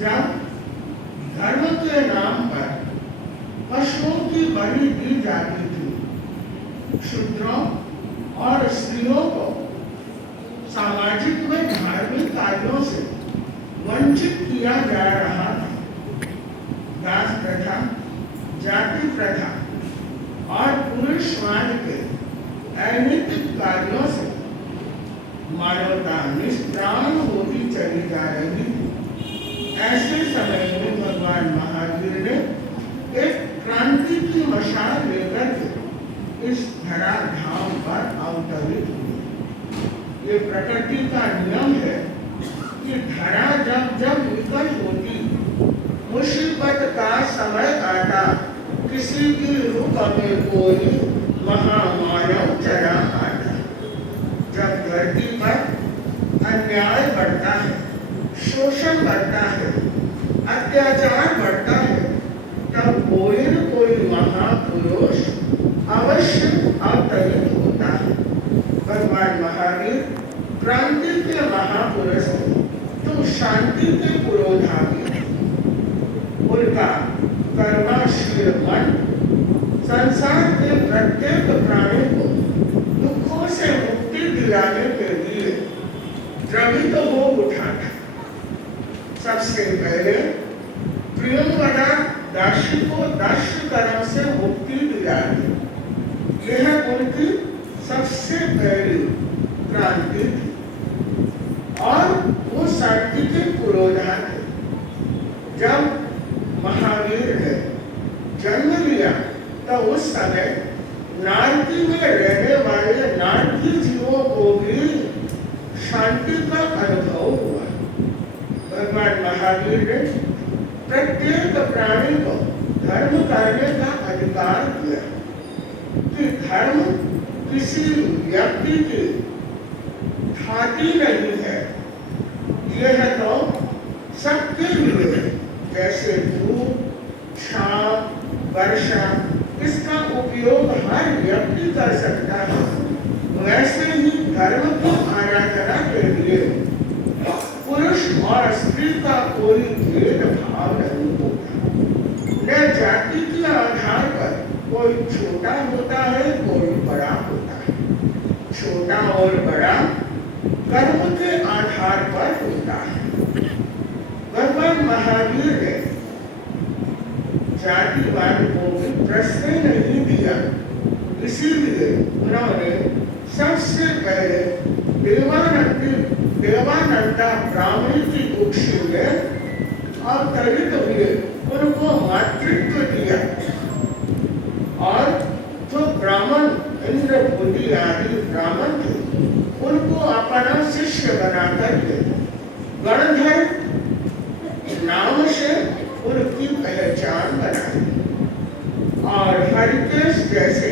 जब धर्म के नाम पर पशुओं की बलि दी जाती थी, शूद्रों और स्त्रियों को सामाजिक व धार्मिक कार्यों से वंचित किया जा रहा था। दास प्रथा, जाति प्रथा और पुरुषवाद के अनैतिक कार्यों से मानवता निष्प्राण होती चली जा रही थी। ऐसे समय में भगवान महावीर ने एक क्रांति की मशाल लेकर के इस धराधाम पर अवतरित हुए। ये प्रकृति का नियम है कि धरा जब जब विकल होती, मुसीबत का समय आता, किसी की रूप में कोई महामानव चला आता। जब धरती पर अन्याय बढ़ता है, शोषण बढ़ता है, अत्याचार बढ़ता है, तब कोई न कोई महापुरुष अवश्य अवतरित होता है। भगवान महावीर क्रांति के महापुरुष थे, तो शांति के पुरोधामी थे। उनका कर्मशील मन संसार के प्रत्येक प्राणी को दुखों से मुक्ति दिलाने के लिए द्रवित हो उठा था। सबसे पहले प्रियंवदा दासी को दास्य कर्म से मुक्ति दिलानी, यह उनकी सबसे पहली क्रांति थी और वो शांति के पुरोधा थे। जब महावीर ने जन्म लिया तो उस समय नारकी में रहने वाले नारकी जीवों को भी शांति का अनुभव हुआ। भगवान महावीर ने प्रत्येक प्राणी को धर्म करने का अधिकार दिया कि धर्म किसी व्यक्ति की ख्याति नहीं है, यह तो सबके लिए है। जैसे धूप, छांव, वर्षा, इसका उपयोग हर व्यक्ति कर सकता है, वैसे ही धर्म की आराधना के लिए पुरुष और स्त्री का कोई भेदभाव नहीं होता। न जाति के आधार पर कोई छोटा होता है, कोई बड़ा होता है। छोटा और बड़ा कर्म के आधार पर होता है। भगवान महावीर ने जातिवाद को भी प्रश्रय नहीं दिया, इसीलिए उन्होंने सबसे पहले देवानंदा ब्राह्मणी की कुक्षी में अवतरित हुए, उनको मातृत्व दिया और जो ब्राह्मण इंद्रभूति आदि ब्राह्मण थे, उनको अपना शिष्य बनाकर के गणधर नाम से उनकी पहचान बनाई और हरिकेश जैसे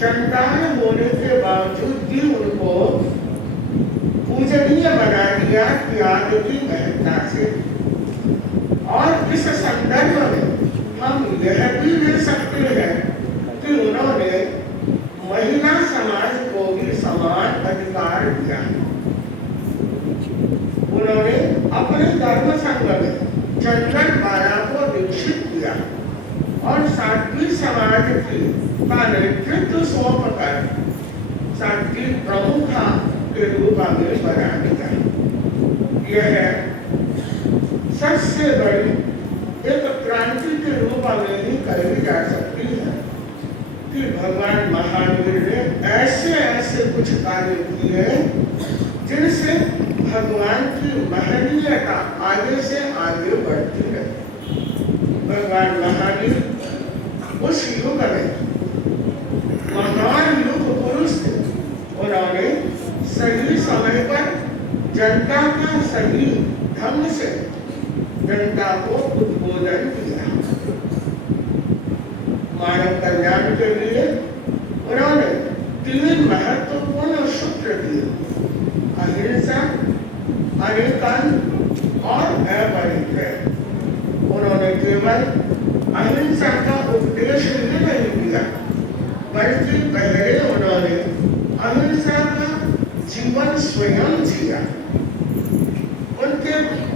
चंडाल होने के बावजूद भी उनको पूजनीय बना दिया त्याग की महत्ता से। और इस संदर्भ में हम यह भी ले सकते हैं कि उन्होंने महिला समाज को भी समान अधिकार दिया। उन्होंने अपने धर्म संघ में चंदन माला को दीक्षित किया और साध्वी समाज का नेतृत्व सौंप कर साध्वी प्रमुखा के रूप में बना दिया। यह सबसे बड़ी एक क्रांति के रूप में ही कही जा सकती है कि भगवान महावीर ने ऐसे ऐसे कुछ कार्य किए जिनसे भगवान की महनीयता आगे से आगे बढ़ती है। भगवान महावीर उस युग में महान युग पुरुष थे। उन्होंने सही समय पर जनता का सही ढंग से जनता को उद्बोधन किया। मानव कल्याण के लिए उन्होंने 3 महत्वपूर्ण सूत्र दिए: अहिंसा, अनेकांत और अपरिग्रह। उन्होंने केवल अहिंसा का उपदेश ही नहीं दिया, बल्कि पहले उन्होंने अहिंसा का जीवन स्वयं जिया। उनके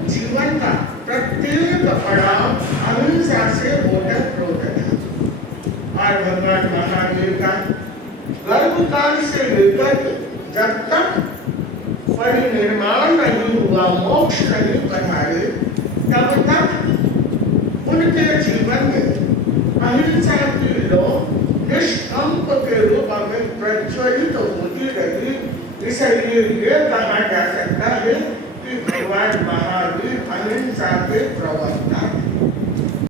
जीवन का प्रत्येक पड़ाव अहिंसा से ओतप्रोत था। और भगवान महावीर का गर्भकाल से लेकर जब तक परिनिर्माण नहीं हुआ, मोक्ष नहीं पधारे, तब तक उनके जीवन में अहिंसा की लौ निष्कंप के रूप में प्रज्वलित होती रही। इसलिए ये कहा जा सकता है कि भगवान महावीर अहिंसा के